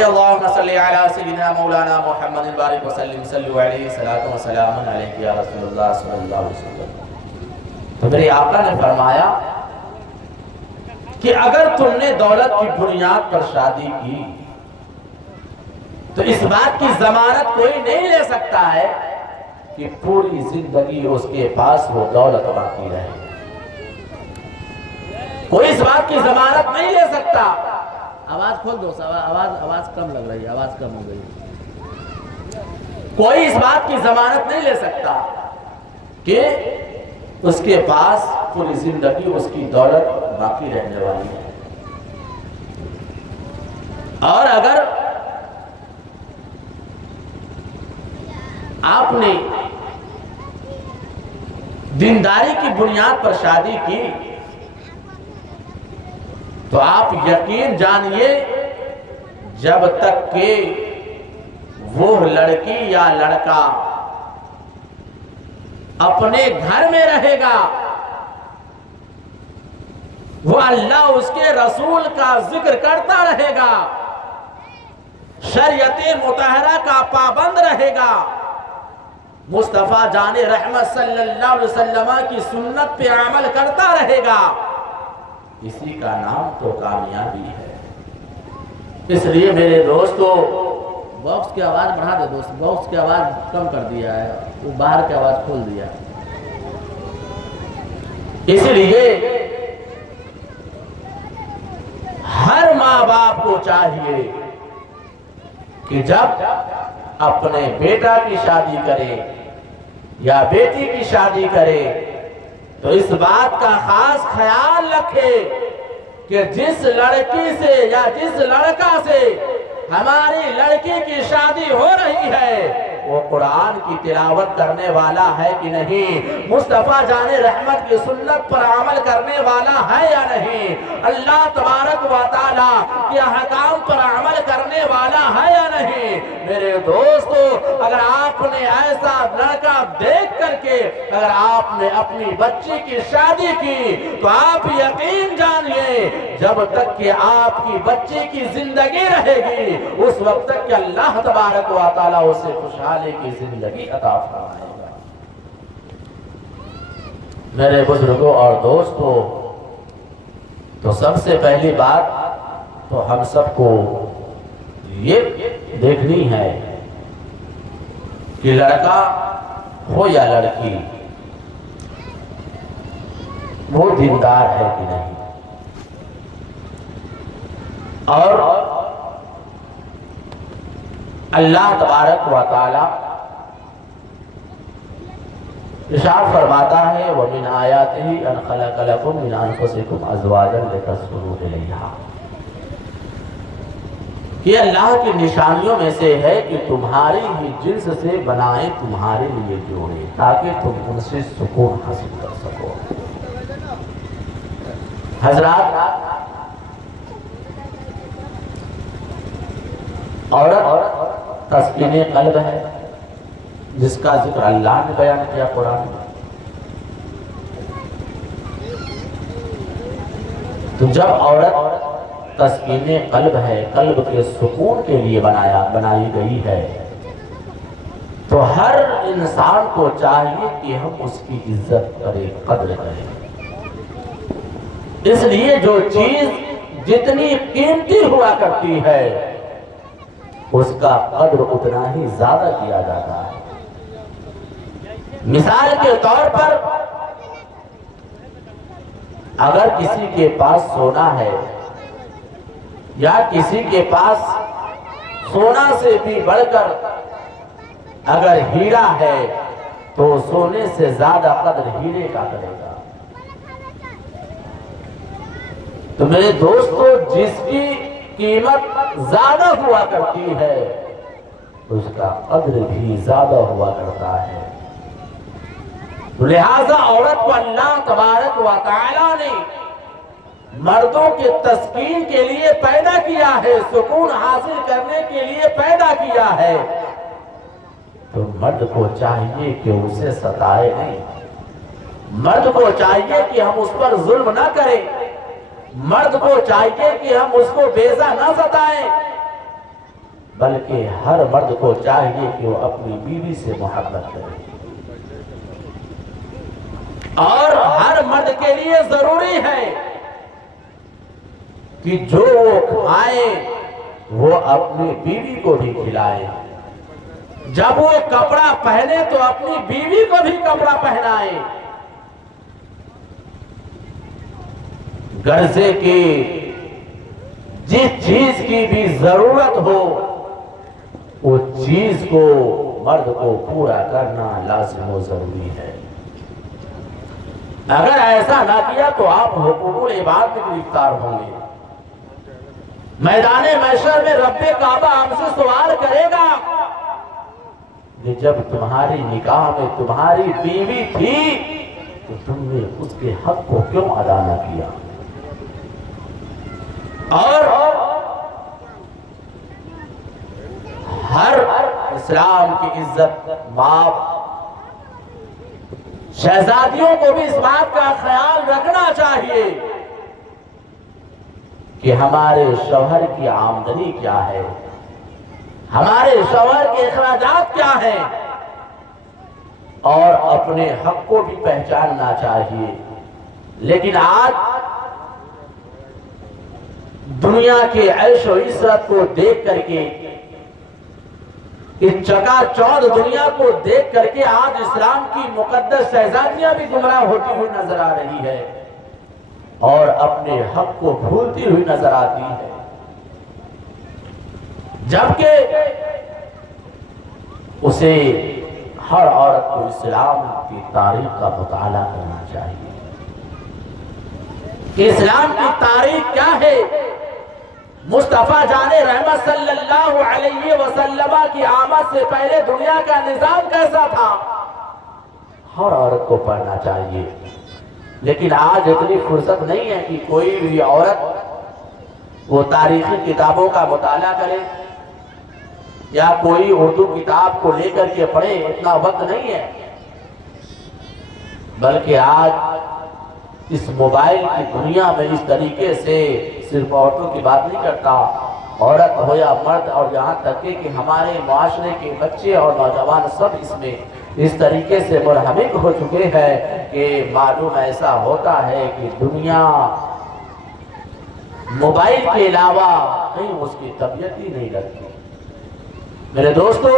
پڑھے اللہم صلی علی سیدنا مولانا محمد بارک وسلم صلو علیہ صلاۃ و سلام علیک یا رسول اللہ صلی اللہ علیہ وسلم۔ تو میرے آقا نے فرمایا کہ اگر تم نے دولت کی بنیاد پر شادی کی تو اس بات کی ضمانت کوئی نہیں لے سکتا ہے کہ پوری زندگی اس کے پاس وہ دولت باقی رہے۔ کوئی اس بات کی ضمانت نہیں لے سکتا۔ آواز کھول دو، آواز کم لگ رہی ہے، آواز کم ہو گئی۔ کوئی اس بات کی ضمانت نہیں لے سکتا کہ اس کے پاس پوری زندگی اس کی دولت باقی رہنے والی ہے۔ اور اگر آپ نے دینداری کی بنیاد پر شادی کی تو آپ یقین جانیے جب تک کہ وہ لڑکی یا لڑکا اپنے گھر میں رہے گا وہ اللہ اس کے رسول کا ذکر کرتا رہے گا، شریعت مطہرہ کا پابند رہے گا، مصطفیٰ جان رحمت صلی اللہ علیہ وسلم کی سنت پہ عمل کرتا رہے گا، اسی کا نام تو کامیابی ہے۔ اس لیے میرے دوستو، باکس کی آواز بڑھا دے دوست، باکس کی آواز کم کر دیا ہے، وہ باہر کی آواز کھول دیا۔ اس لیے ہر ماں باپ کو چاہیے کہ جب اپنے بیٹا کی شادی کرے یا بیٹی کی شادی کرے تو اس بات کا خاص خیال رکھے کہ جس لڑکی سے یا جس لڑکا سے ہماری لڑکی کی شادی ہو رہی ہے وہ قرآن کی تلاوت کرنے والا ہے کہ نہیں، مصطفیٰ جان رحمت کی سنت پر عمل کرنے والا ہے یا نہیں، اللہ تبارک و تعالیٰ کے احکام پر عمل کرنے والا ہے یا نہیں۔ میرے دوستو، اگر آپ نے ایسا لڑکا دیکھ کر کے اگر آپ نے اپنی بچی کی شادی کی تو آپ یقین جانیے جب تک کہ آپ کی بچی کی زندگی رہے گی اس وقت تک کہ اللہ تبارک و تعالیٰ اسے خوشحالی کی زندگی عطا فرمائے گا۔ میرے بزرگوں اور دوستوں، تو سب سے پہلی بات تو ہم سب کو یہ دیکھنی ہے کہ لڑکا ہو یا لڑکی وہ دیندار ہے کہ نہیں، اور اللہ تبارک و تعالی ارشاد فرماتا ہے وَمِنْ آيَاتِهِ أَنْ خَلَقَ لَكُم مِّنْ أَنفُسِكُمْ أَزْوَاجًا لِتَسْكُنُوا إِلَيْهَا، کہ اللہ کی نشانیوں میں سے ہے کہ تمہاری ہی جنس سے بنائے تمہارے لیے جوڑے تاکہ تم ان سے سکون حاصل کر سکو۔ حضرات، عورت تسکین قلب ہے جس کا ذکر اللہ نے بیان کیا قرآن میں۔ تو جب عورت تسکین قلب ہے، قلب کے سکون کے لیے بنائی گئی ہے، تو ہر انسان کو چاہیے کہ ہم اس کی عزت کریں، قدر کریں۔ اس لیے جو چیز جتنی قیمتی ہوا کرتی ہے اس کا قدر اتنا ہی زیادہ کیا جاتا ہے۔ مثال کے طور پر اگر کسی کے پاس سونا ہے یا کسی کے پاس سونا سے بھی بڑھ کر اگر ہیرا ہے تو سونے سے زیادہ قدر ہیرے کا کرے گا۔ تو میرے دوستو، جس کی قیمت زیادہ ہوا کرتی ہے اس کا قدر بھی زیادہ ہوا کرتا ہے۔ لہذا عورت کو اللہ تبارک و تعالیٰ نے مردوں کے تسکین کے لیے پیدا کیا ہے، سکون حاصل کرنے کے لیے پیدا کیا ہے، تو مرد کو چاہیے کہ اسے ستائے نہیں، مرد کو چاہیے کہ ہم اس پر ظلم نہ کریں، مرد کو چاہیے کہ ہم اس کو بیزا نہ ستائیں، بلکہ ہر مرد کو چاہیے کہ وہ اپنی بیوی سے محبت کرے، اور ہر مرد کے لیے ضروری ہے کہ جو وہ کھائے وہ اپنی بیوی کو بھی کھلائے، جب وہ کپڑا پہنے تو اپنی بیوی کو بھی کپڑا پہنائے، غرضے کی جس چیز کی بھی ضرورت ہو وہ چیز کو مرد کو پورا کرنا لازم و ضروری ہے۔ اگر ایسا نہ کیا تو آپ حقوق العباد میں گرفتار ہوں گے۔ میدان محشر میں رب کعبہ ہم سے سوال کرے گا کہ جب تمہاری نکاح میں تمہاری بیوی تھی تو تم نے اس کے حق کو کیوں ادا نہ کیا؟ اور ہر اسلام کی عزت ماں شہزادیوں کو بھی اس بات کا خیال رکھنا چاہیے کہ ہمارے شوہر کی آمدنی کیا ہے، ہمارے شوہر کے اخراجات کیا ہیں، اور اپنے حق کو بھی پہچاننا چاہیے۔ لیکن آج دنیا کے عیش و عشرت کو دیکھ کر کے، اس چکا چوندھ دنیا کو دیکھ کر کے آج اسلام کی مقدس شہزادیاں بھی گمراہ ہوتی ہوئی نظر آ رہی ہے اور اپنے حق کو بھولتی ہوئی نظر آتی ہے، جبکہ اسے ہر عورت کو اسلام کی تاریخ کا مطالعہ کرنا چاہیے کہ اسلام کی تاریخ کیا ہے، مصطفیٰ جان رحمت صلی اللہ علیہ وسلم کی آمد سے پہلے دنیا کا نظام کیسا تھا، ہر عورت کو پڑھنا چاہیے۔ لیکن آج اتنی فرصت نہیں ہے کہ کوئی بھی عورت وہ تاریخی کتابوں کا مطالعہ کرے یا کوئی اردو کتاب کو لے کر کے پڑھے، اتنا وقت نہیں ہے۔ بلکہ آج اس موبائل کی دنیا میں اس طریقے سے صرف عورتوں کی بات نہیں کرتا، عورت ہو یا مرد، اور یہاں تک کہ ہمارے معاشرے کے بچے اور نوجوان سب اس میں اس طریقے سے منہمک ہو چکے ہیں کہ معلوم ایسا ہوتا ہے کہ دنیا موبائل کے علاوہ کہیں اس کی طبیعت ہی نہیں لگتی۔ میرے دوستو،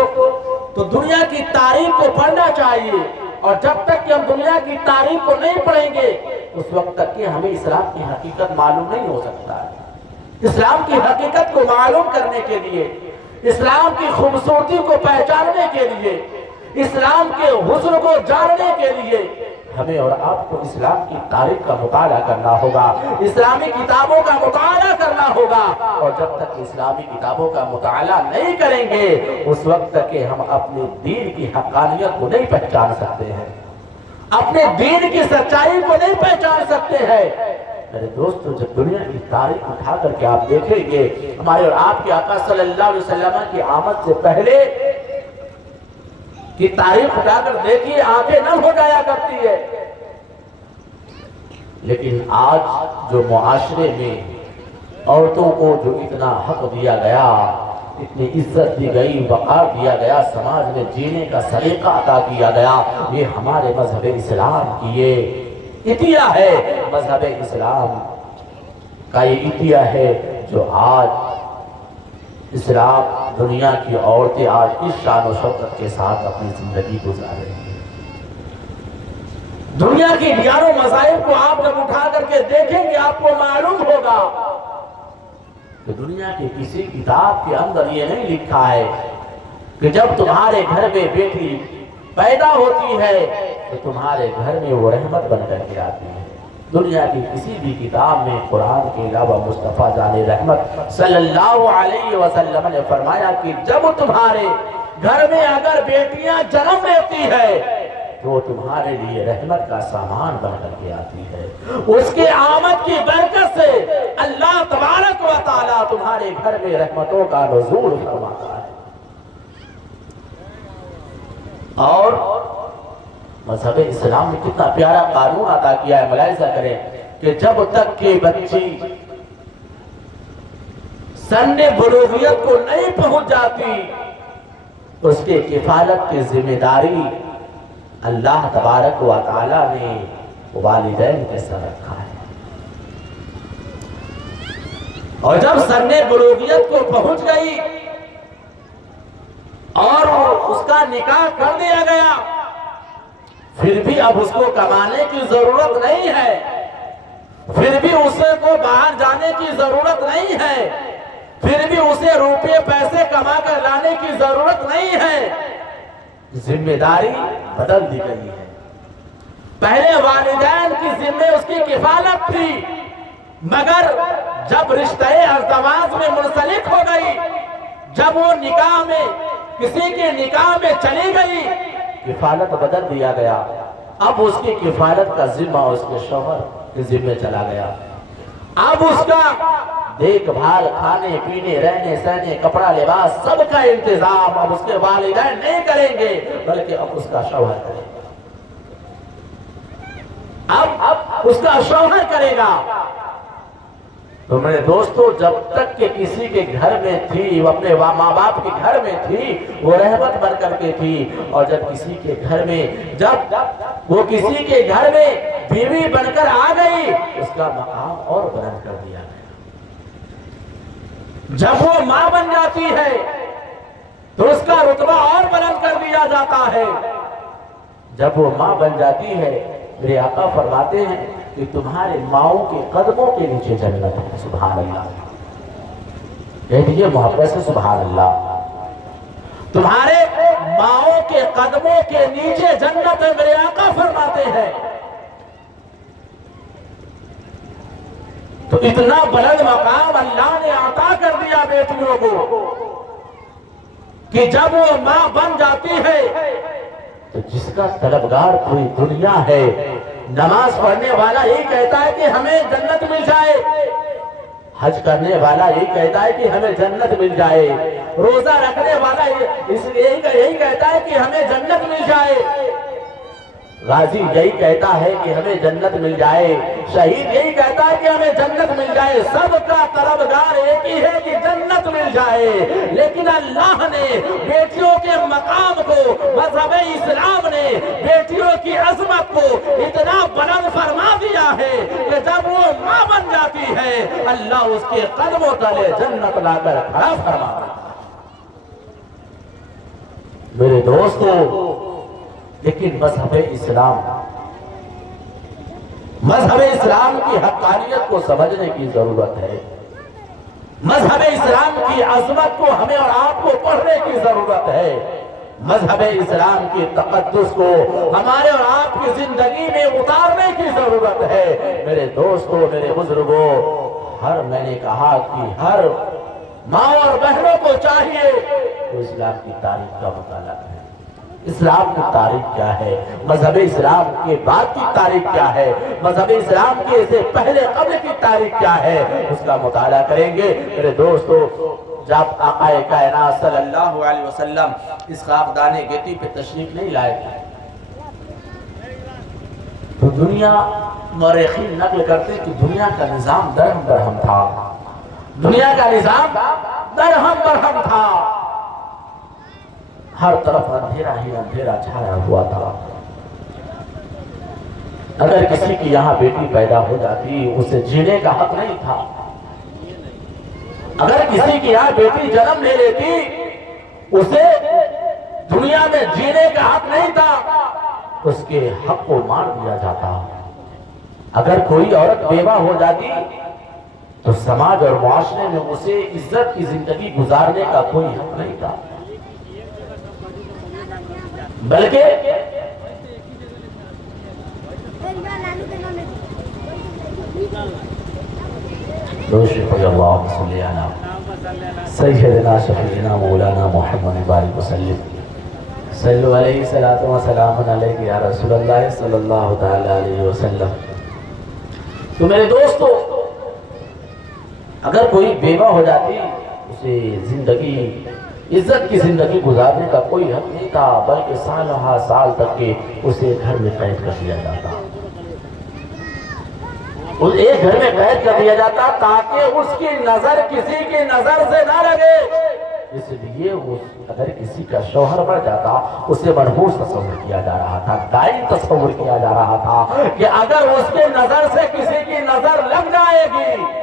تو دنیا کی تاریخ کو پڑھنا چاہیے، اور جب تک کہ ہم دنیا کی تاریخ کو نہیں پڑھیں گے اس وقت تک کہ ہمیں اسلام کی حقیقت معلوم نہیں ہو سکتا ہے۔ اسلام کی حقیقت کو معلوم کرنے کے لیے، اسلام کی خوبصورتی کو پہچاننے کے لیے، اسلام کے حسن کو جاننے کے لیے ہمیں اور آپ کو اسلام کی تاریخ کا مطالعہ کرنا ہوگا، اسلامی کتابوں کا مطالعہ کرنا ہوگا، اور جب تک اسلامی کتابوں کا مطالعہ نہیں کریں گے اس وقت تک کہ ہم اپنے دین کی حقانیت کو نہیں پہچان سکتے ہیں، اپنے دین کی سچائی کو نہیں پہچان سکتے ہیں۔ میرے دوستو، جب دنیا کی تاریخ اٹھا کر کے آپ دیکھیں گے، ہمارے اور آپ کے آقا صلی اللہ علیہ وسلم کی آمد سے پہلے کی تاریخ اٹھا کر دیکھیے، آنکھیں نم ہو جایا کرتی ہے۔ لیکن آج جو معاشرے میں عورتوں کو جو اتنا حق دیا گیا، اتنی عزت دی گئی، وقار دیا گیا، سماج میں جینے کا سلیقہ عطا کیا گیا، یہ ہمارے مذہب اسلام کی یہ عطیہ ہے۔ مذہب اسلام کا یہ عطیہ ہے جو آج اسلام دنیا کی عورتیں آج اس شان و شوکت کے ساتھ اپنی زندگی گزار رہی ہیں۔ دنیا کی دیار و مذاہب کو آپ جب اٹھا کر کے دیکھیں گے آپ کو معلوم ہوگا کہ دنیا کی کسی کتاب کے اندر یہ نہیں لکھا ہے کہ جب تمہارے گھر میں بیٹی پیدا ہوتی ہے تو تمہارے گھر میں وہ رحمت بن کر کے آتی ہے۔ دنیا کی کسی بھی کتاب میں قرآن کے علاوہ مصطفیٰ جان رحمت صلی اللہ علیہ وسلم نے فرمایا کہ جب تمہارے گھر میں اگر بیٹیاں جنم لیتی ہے تو تمہارے لیے رحمت کا سامان بن کر کے آتی ہے۔ اس کے آمد کی برکت سے اللہ تبارک و تعالی تمہارے گھر میں رحمتوں کا نزول فرماتا ہے۔ اور مذہب اسلام نے کتنا پیارا قانون عطا کیا ہے، ملاحظہ کریں کہ جب تک کہ بچی سن بلوغیت کو نہیں پہنچ جاتی، اس کے کفالت کی ذمہ داری اللہ تبارک و تعالیٰ نے والدین کے سر رکھا ہے۔ اور جب سن بلوغیت کو پہنچ گئی اور اس کا نکاح کر دیا گیا، پھر بھی اب اس کو کمانے کی ضرورت نہیں ہے، پھر بھی اسے کو باہر جانے کی ضرورت نہیں ہے، پھر بھی اسے روپے پیسے کما کر لانے کی ضرورت نہیں ہے، ذمہ داری بدل دی گئی ہے۔ پہلے والدین کی ذمہ اس کی کفالت تھی، مگر جب رشتہ ازدواج میں منسلک ہو گئی، جب وہ نکاح میں کسی کے نکاح میں چلی گئی، کفالت بدل دیا گیا۔ اب اس کی کفالت کا ذمہ اس کے شوہر کے ذمہ چلا گیا۔ اب اس کا دیکھ بھال، کھانے پینے، رہنے سہنے، کپڑا لباس سب کا انتظام اب اس کے والدین نہیں کریں گے، بلکہ اب اس کا شوہر کرے گا۔ اب اس کا شوہر کرے گا۔ تو میرے دوستو، جب تک کہ کسی کے گھر میں تھی، وہ اپنے ماں باپ کے گھر میں تھی، وہ رحمت بن کر کے تھی، اور جب کسی کے گھر میں بیوی بن کر آ گئی، اس کا مقام اور بلند کر دیا گیا۔ جب وہ ماں بن جاتی ہے تو اس کا رتبہ اور بلند کر دیا جاتا ہے۔ جب وہ ماں بن جاتی ہے، میرے آقا فرماتے ہیں کہ تمہارے ماؤں کے قدموں کے نیچے جنت ہے۔ سبحان اللہ، کہیے محبت سے سبحان اللہ۔ تمہارے ماؤں کے قدموں کے نیچے جنت ہے، میرے آقا فرماتے ہیں۔ تو اتنا بلند مقام اللہ نے عطا کر دیا بیٹیوں کو کہ جب وہ ماں بن جاتی ہے تو جس کا طلبگار پوری دنیا ہے، نماز پڑھنے والا یہی کہتا ہے کہ ہمیں جنت مل جائے، حج کرنے والا یہی کہتا ہے کہ ہمیں جنت مل جائے، روزہ رکھنے والا یہی کہتا ہے کہ ہمیں جنت مل جائے، غازی یہی کہتا ہے کہ ہمیں جنت مل جائے، شہید یہی کہتا ہے کہ ہمیں جنت مل جائے۔ سب کا طلبگار ایک ہی ہے کہ جنت مل جائے، لیکن اللہ نے بیٹیوں کے مقام کو، مذہب اسلام نے بیٹیوں کی عظمت کو اتنا بلند فرما دیا ہے کہ جب وہ ماں بن جاتی ہے، اللہ اس کے قدموں تلے جنت لا کر کھڑا فرما دیتا ہے۔ میرے دوستو، لیکن مذہب اسلام کی حقانیت کو سمجھنے کی ضرورت ہے۔ مذہب اسلام کی عظمت کو ہمیں اور آپ کو پڑھنے کی ضرورت ہے۔ مذہب اسلام کی تقدس کو ہمارے اور آپ کی زندگی میں اتارنے کی ضرورت ہے۔ میرے دوستو، میرے بزرگوں، میں نے کہا کہ ہر ماں اور بہنوں کو چاہیے کہ اسلام کی تاریخ کا مطالعہ کریں۔ اسلام کی تاریخ کیا ہے، مذہب اسلام کے بعد کی تاریخ کیا ہے، مذہب اسلام کے سے پہلے قبل کی تاریخ کیا ہے، اس کا مطالعہ کریں گے۔ میرے دوستو، جب آقا کائنات صلی اللہ علیہ وسلم اس خاکدان گیتی پہ تشریف نہیں لائے تو دنیا مورخین نقل کرتے کہ دنیا کا نظام درہم برہم تھا، دنیا کا نظام درہم برہم تھا، ہر طرف اندھیرا ہی اندھیرا چھایا ہوا تھا۔ اگر کسی کی یہاں بیٹی پیدا ہو جاتی، اسے جینے کا حق نہیں تھا۔ اگر کسی کی یہاں بیٹی جنم لے لیتی، اسے دنیا میں جینے کا حق نہیں تھا، اس کے حق کو مار دیا جاتا۔ اگر کوئی عورت بیوہ ہو جاتی تو سماج اور معاشرے میں اسے عزت کی زندگی گزارنے کا کوئی حق نہیں تھا، بلکہ اللہم صلی علی سیدنا شفیعنا مولانا محمد بارک وسلم صلو علیہ صلاۃ و سلام علیک یا رسول اللہ صلی اللہ تعالی علیہ وسلم۔ تو میرے دوستو، اگر کوئی بیوہ ہو جاتی، اسے زندگی عزت کی زندگی گزارنے کا کوئی حق نہیں تھا، بلکہ سالہ سال تک کے اسے گھر میں قید کر دیا جاتا۔ ایک گھر میں قید کر دیا جاتا تاکہ اس کی نظر کسی کی نظر سے نہ لگے. اس لیے اگر کسی کا شوہر مر جاتا اسے منحوس تصور کیا جا رہا تھا, دائی تصور کیا جا رہا تھا کہ اگر اس کے نظر سے کسی کی نظر لگ جائے گی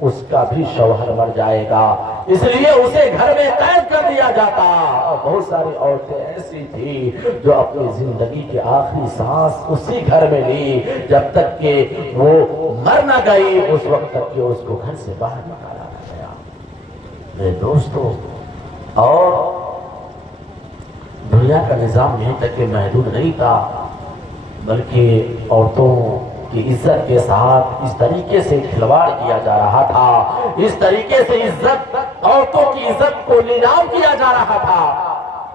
اس کا بھی شوہر مر جائے گا, اس لیے اسے گھر میں قید کر دیا جاتا. اور بہت ساری عورتیں ایسی تھی جو اپنی زندگی کے آخری سانس اسی گھر میں لی جب تک کہ وہ مر نہ گئی, اس وقت تک کہ اس کو گھر سے باہر نکالا نہ گیا. میرے دوستو, اور دنیا کا نظام یہیں تک کہ محدود نہیں تھا بلکہ عورتوں کی عزت کے ساتھ اس طریقے سے کھلواڑ کیا جا رہا تھا, اس طریقے سے عورتوں کی عزت کو نیلام کیا جا رہا تھا.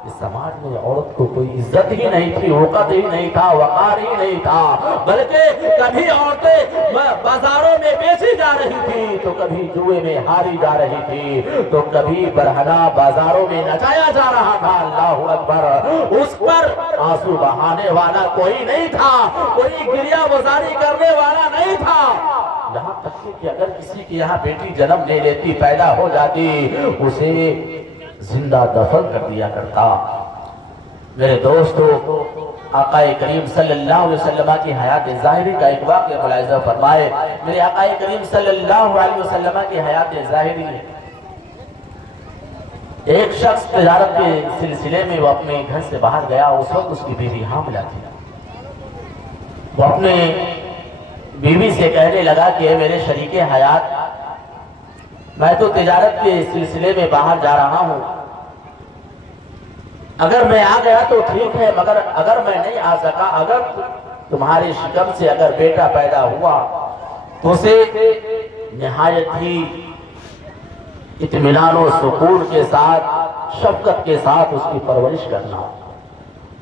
اس سماج میں عورت کو کوئی عزت ہی نہیں تھی, وقت ہی نہیں تھا, وقار ہی نہیں تھا, بلکہ کبھی عورتیں بازاروں میں بیچی جا رہی تھی تو کبھی جوئے میں ہاری جا رہی تھی تو کبھی برہنہ بازاروں میں نچایا جا رہا تھا. اللہ اکبر, اس پر آنسو بہانے والا کوئی نہیں تھا, کوئی گریہ وزاری کرنے والا نہیں تھا. یہاں تک کہ اگر کسی کے یہاں بیٹی جنم لے لیتی, پیدا ہو جاتی, اسے زندہ دفن کر دیا کرتا. میرے دوستو, آقا کریم صلی اللہ علیہ وسلم کی حیات ظاہری کا ایک واقعہ ملاحظہ فرمائے. میرے آقا کریم صلی اللہ علیہ وسلم کی حیات ظاہری میں ایک شخص تجارت کے سلسلے میں وہ اپنے گھر سے باہر گیا. اس وقت اس کی بیوی حاملہ تھی. وہ اپنے بیوی سے کہنے لگا کہ میرے شریک حیات, میں تو تجارت کے سلسلے میں باہر جا رہا ہوں, اگر میں آ گیا تو ٹھیک ہے, مگر اگر میں نہیں آ سکا, اگر تمہاری شکم سے اگر بیٹا پیدا ہوا تو اسے نہایت ہی اطمینان و سکون کے ساتھ, شفقت کے ساتھ اس کی پرورش کرنا,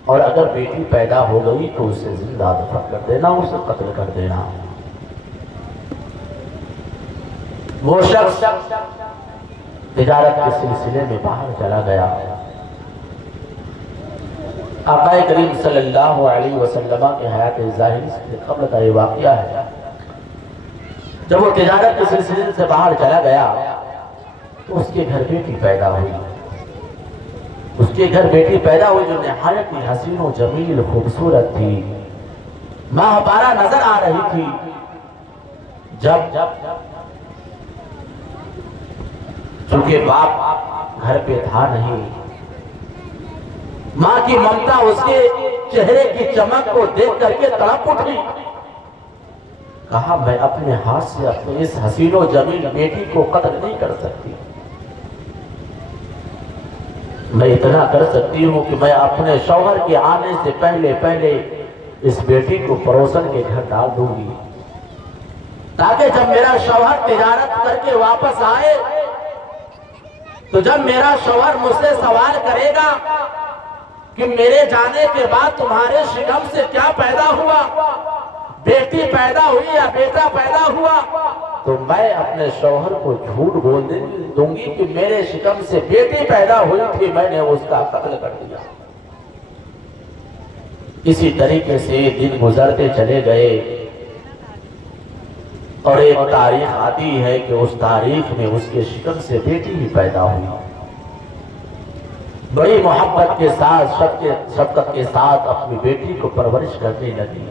اور اگر بیٹی پیدا ہو گئی تو اسے زندہ دفن کر دینا, اسے قتل کر دینا. وہ شخص تجارت کے سلسلے میں باہر چلا گیا. آقا کریم صلی اللہ علیہ وسلم کے حیات ظاہری سے قبل کا یہ واقعہ ہے. جب وہ تجارت کے سلسلے سے باہر چلا گیا تو اس کے گھر بیٹی پیدا ہوئی. اس کے گھر بیٹی پیدا ہوئی جو نہایت ہی حسین و جمیل خوبصورت تھی, ماہ پارا نظر آ رہی تھی. جب چونکہ باپ گھر پہ تھا نہیں, ماں کی ممتا اس کے چہرے کی چمک کو دیکھ کر کے تڑپ اٹھی. کہا میں اپنے ہاتھ سے اپنے اس حسین و جمیل بیٹی کو قتل نہیں کر سکتی, میں اتنا کر سکتی ہوں کہ میں اپنے شوہر کے آنے سے پہلے اس بیٹی کو پڑوسن کے گھر ڈال دوں گی, تاکہ جب میرا شوہر تجارت کر کے واپس آئے تو جب میرا شوہر مجھ سے سوال کرے گا کہ میرے جانے کے بعد تمہارے شکم سے کیا پیدا ہوا, بیٹی پیدا ہوئی یا بیٹا پیدا ہوا, تو میں اپنے شوہر کو جھوٹ بول دوں گی کہ میرے شکم سے بیٹی پیدا ہوئی تھی, میں نے اس کا قتل کر دیا. اسی طریقے سے دن گزرتے چلے گئے اور ایک تاریخ آتی ہے کہ اس تاریخ میں اس کے شکم سے بیٹی ہی پیدا ہوئی. بڑی محبت کے ساتھ, شفقت کے ساتھ اپنی بیٹی کو پرورش کرنے لگی.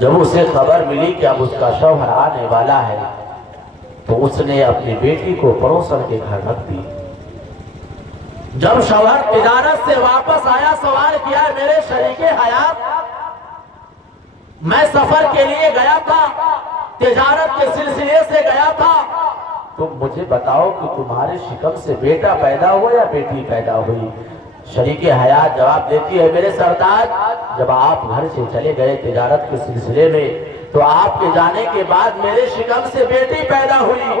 جب اسے خبر ملی کہ اب اس کا شوہر آنے والا ہے تو اس نے اپنی بیٹی کو پڑوسن کے گھر رکھ دی. جب شوہر تجارت سے واپس آیا, سوال کیا میرے شریک حیات, میں سفر کے لیے گیا تھا, تجارت کے سلسلے سے گیا تھا, تم مجھے بتاؤ کہ تمہارے شکم سے بیٹا پیدا ہوا یا بیٹی پیدا ہوئی. شریک حیات جواب دیتی ہے میرے سردار, جب آپ گھر سے چلے گئے تجارت کے سلسلے میں تو آپ کے جانے کے بعد میرے شکم سے بیٹی پیدا ہوئی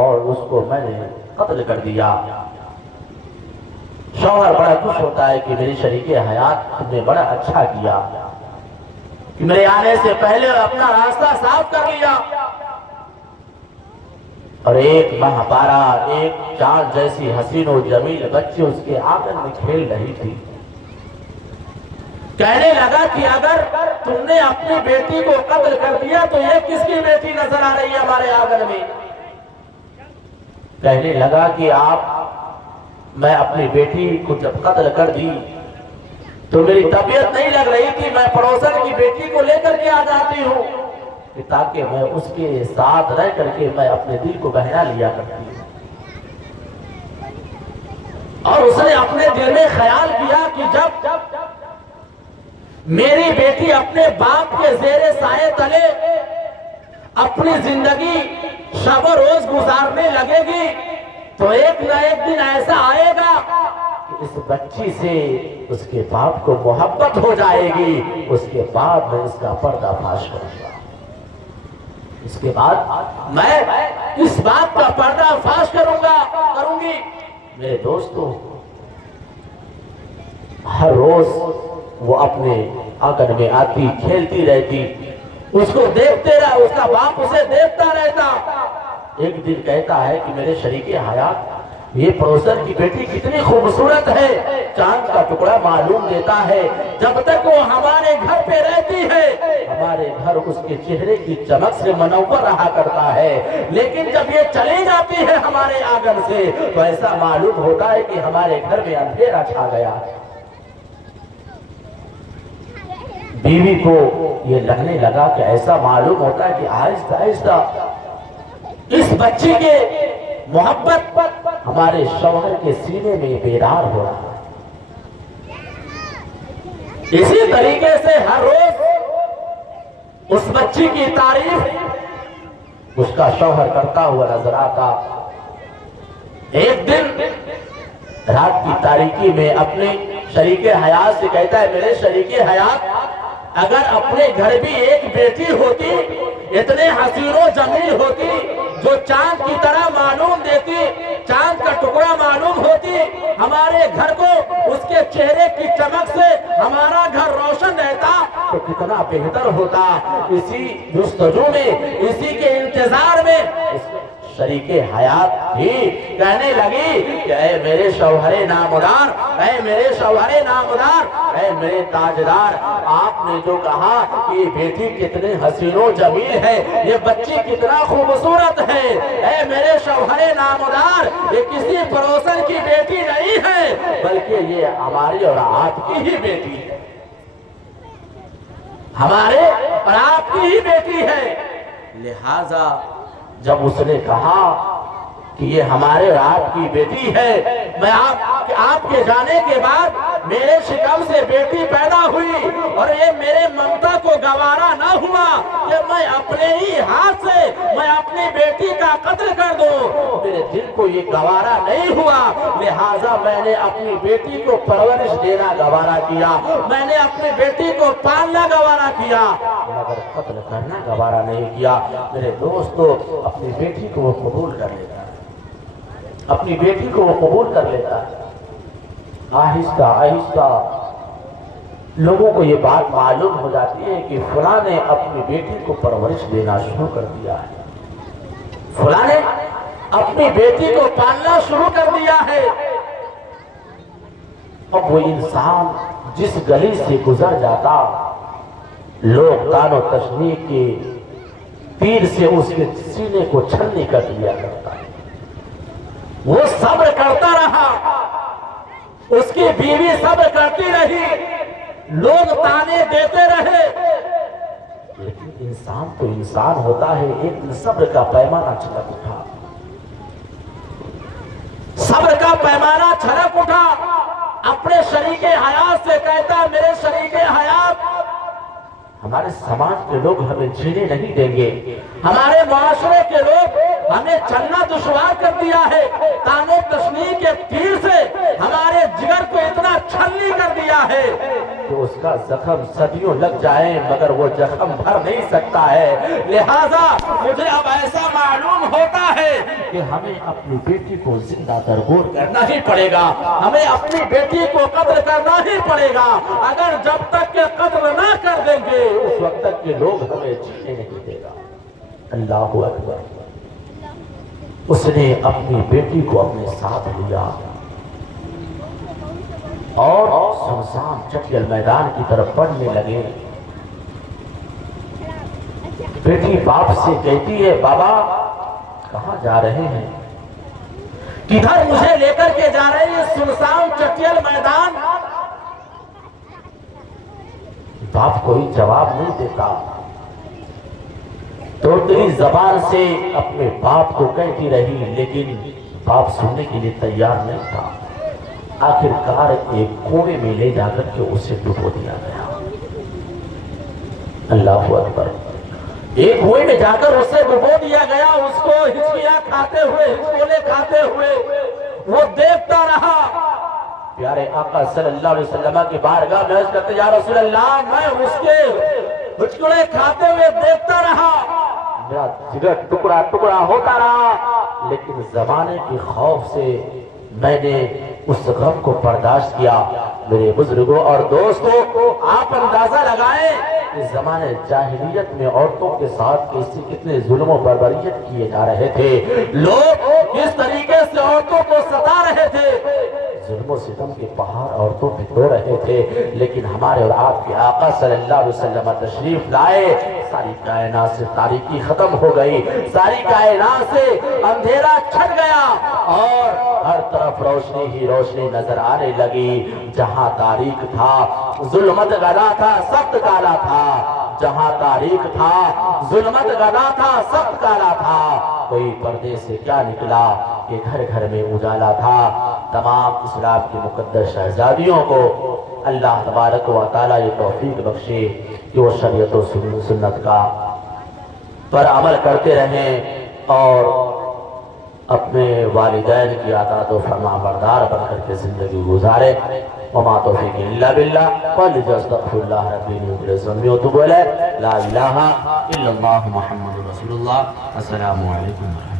اور اس کو میں نے قتل کر دیا. شوہر بڑا خوش ہوتا ہے کہ میری شریک حیات نے بڑا اچھا کیا کہ میرے آنے سے پہلے اپنا راستہ صاف کر لیا. اور ایک ماہ پارا, ایک چاند جیسی حسین و جمیل بچے اس کے آنگن میں کھیل رہی تھی. کہنے لگا کہ اگر تم نے اپنی بیٹی کو قتل کر دیا تو یہ کس کی بیٹی نظر آ رہی ہے ہمارے آنگن میں؟ کہنے لگا کہ میں اپنی بیٹی کو جب قتل کر دی تو میری طبیعت نہیں لگ رہی تھی، میں پڑوسن کی بیٹی کو لے کر کے آ جاتی ہوں کہ تاکہ میں اس کے ساتھ رہ کر کے میں اپنے دل کو بہلا لیا کرتی ہوں۔ اور اس نے اپنے دل میں خیال کیا کہ جب میری بیٹی اپنے باپ کے زیر سائے تلے اپنی زندگی شب و روز گزارنے لگے گی تو ایک نہ ایک دن ایسا آئے گا کہ اس بچی سے اس کے باپ کو محبت ہو جائے گی، اس کے بعد میں اس کا پردہ فاش کروں گا، اس کے بعد میں اس بات کا پردہ فاش کروں گی۔ میرے دوستو، ہر روز وہ اپنے آنگن میں آتی، کھیلتی رہتی، اس کو دیکھتے رہا، اس کا باپ اسے دیکھتا رہتا۔ ایک دن کہتا ہے کہ میرے شریک حیات، یہ پڑوسن کی بیٹی کتنی خوبصورت ہے، چاند کا ٹکڑا معلوم دیتا ہے، جب تک وہ ہمارے گھر پہ رہتی ہے ہمارے گھر اس کے چہرے کی چمک سے منور رہا کرتا ہے، لیکن جب یہ چلی جاتی ہے ہمارے آنگن سے تو ایسا معلوم ہوتا ہے کہ ہمارے گھر میں اندھیرا چھا گیا ہے۔ بیوی کو یہ لگنے لگا کہ ایسا معلوم ہوتا ہے کہ آہستہ آہستہ اس بچی کے محبت ہمارے شوہر کے سینے میں بیدار ہو رہا ہے۔ اسی طریقے سے ہر روز اس بچی کی تعریف اس کا شوہر کرتا ہوا نظر آتا۔ ایک دن رات کی تاریکی میں اپنے شریک حیات سے کہتا ہے، میرے شریک حیات، اگر اپنے گھر بھی ایک بیٹی ہوتی، اتنے حسین و جمیل ہوتی، جو چاند کی طرح معلوم دیتی، چاند کا ٹکڑا معلوم ہوتی، ہمارے گھر کو اس کے چہرے کی چمک سے ہمارا گھر روشن رہتا تو کتنا بہتر ہوتا۔ اسی جستجو میں، اسی کے انتظار میں شریک حیات ہی کہنے لگی کہ اے میرے شوہر نامدار، اے میرے شوہر نامدار، اے میرے تاجدار، آپ نے جو کہا کہ یہ بیٹی کتنے حسین و جمیل ہے، یہ بچی کتنا خوبصورت ہے، اے میرے شوہر نامدار، یہ کسی پڑوسن کی بیٹی نہیں ہے بلکہ یہ ہماری اور آپ کی ہی بیٹی ہے، ہمارے اور آپ کی ہی بیٹی ہے۔ لہذا جب اس نے کہا کہ یہ ہمارے اور آپ کی بیٹی ہے، میں آپ کے جانے کے بعد میرے شکم سے بیٹی پیدا ہوئی اور یہ میرے ممتا کو گوارا نہ ہوا کہ میں اپنے ہی ہاتھ سے میں اپنی بیٹی کا قتل کر دوں، میرے دل کو یہ گوارا نہیں ہوا، لہٰذا میں نے اپنی بیٹی کو پرورش دینا گوارا کیا، میں نے اپنی بیٹی کو پالنا گوارا کیا، مگر قتل کرنا گوارا نہیں کیا۔ میرے دوستو، اپنی بیٹی کو وہ قبول کر لیتا ہے، اپنی بیٹی کو وہ قبول کر لیتا ہے۔ آہستہ آہستہ لوگوں کو یہ بات معلوم ہو جاتی ہے کہ فلاں نے اپنی بیٹی کو پرورش دینا شروع کر دیا ہے، فلاں نے اپنی بیٹی کو پالنا شروع کر دیا ہے۔ اب وہ انسان جس گلی سے گزر جاتا، لوگ تان و تشنیع کے تیر سے اس کے سینے کو چھلنی کر دیا کرتا ہے، وہ صبر کرتا رہا، اس کی بیوی صبر کرتی رہی، لوگ تانے دیتے رہے، لیکن انسان تو انسان ہوتا ہے۔ ایک دن صبر کا پیمانہ چھلک اٹھا، صبر کا پیمانہ چھلک اٹھا، اپنے شریک حیات سے کہتا، میرے شریک حیات، ہمارے سماج کے لوگ ہمیں جینے نہیں دیں گے، ہمارے معاشرے کے لوگ ہمیں چلنا دشوار کر دیا ہے، تان و تشنیع کے تیر سے ہمارے جگر کو اتنا چھلنی کر دیا ہے کہ اس کا زخم صدیوں لگ جائیں مگر وہ زخم بھر نہیں سکتا ہے۔ لہٰذا مجھے اب ایسا معلوم ہوتا ہے کہ ہمیں اپنی بیٹی کو زندہ درگور کرنا ہی پڑے گا، ہمیں اپنی بیٹی کو قتل کرنا ہی پڑے گا، اگر جب تک کہ قتل نہ کر دیں گے اس وقت تک کہ لوگ ہمیں جینے نہیں دے گا۔ اللہ اکبر۔ اس نے اپنی بیٹی کو اپنے ساتھ لیا اور سنسان چٹیل میدان کی طرف بڑھنے لگے۔ بیٹی باپ سے کہتی ہے بابا کہاں جا رہے ہیں؟ کدھر مجھے لے کر کے جا رہے ہیں سنسان چٹیل میدان؟ باپ کوئی جواب نہیں دیتا، توتلی زبان سے اپنے باپ کو کہتی رہی، لیکن باپ سننے کے لیے تیار نہیں تھا۔ آخر کار ایک کنویں میں لے جا کر کے اسے ڈبو دیا گیا۔ اللہ اکبر، ایک کنویں میں جا کر اسے ڈبو دیا گیا۔ اس کو ہچکیاں کھاتے ہوئے، ہچکولے کھاتے ہوئے وہ دیکھتا رہا۔ پیارے آقا صلی اللہ علیہ وسلم کی بارگاہ میں عرض کرتے یا رسول اللہ، میں اس کے ہچکولے کھاتے ہوئے دیکھتا رہا، میرا جگر ٹکڑا ٹکڑا ہوتا رہا، لیکن زمانے کی خوف سے میں نے اس غم کو برداشت کیا۔ میرے بزرگوں اور دوستوں، آپ اندازہ لگائیں کہ زمانے جاہلیت میں عورتوں کے ساتھ کتنے ظلم و بربریت کیے جا رہے تھے، لوگ کس طریقے سے عورتوں کو ستا رہے تھے، ظلم و ستم کے پہاڑ عورتوں پہ دھو رہے تھے، لیکن ہمارے اور آپ کے آقا صلی اللہ علیہ وسلم تشریف لائے، ساری کائنات سے تاریکی ختم ہو گئی، ساری کائنات سے اندھیرا چھٹ گیا اور ہر طرف روشنی ہی روشنی نظر آنے لگی۔ جہاں تاریک تھا ظلمت گدا تھا، سخت کالا تھا، جہاں تاریک تھا ظلمت گدا تھا، سخت کالا تھا، کوئی پردے سے کیا نکلا کہ گھر گھر میں اجالا تھا۔ تمام اسلام کی مقدس شہزادیوں کو اللہ تبارک و تعالیٰ یہ توفیق بخشے کہ وہ شریعت و سنت کا پر عمل کرتے رہیں اور اپنے والدین کی اطاعت و فرما بردار بن کر کے زندگی گزارے۔ وما توفیق الا باللہ واستغفر اللہ ربی من ذنوبی واتوب الیہ، لا الہ الا اللہ محمد رسول اللہ۔ السلام علیکم ورحمۃ اللہ۔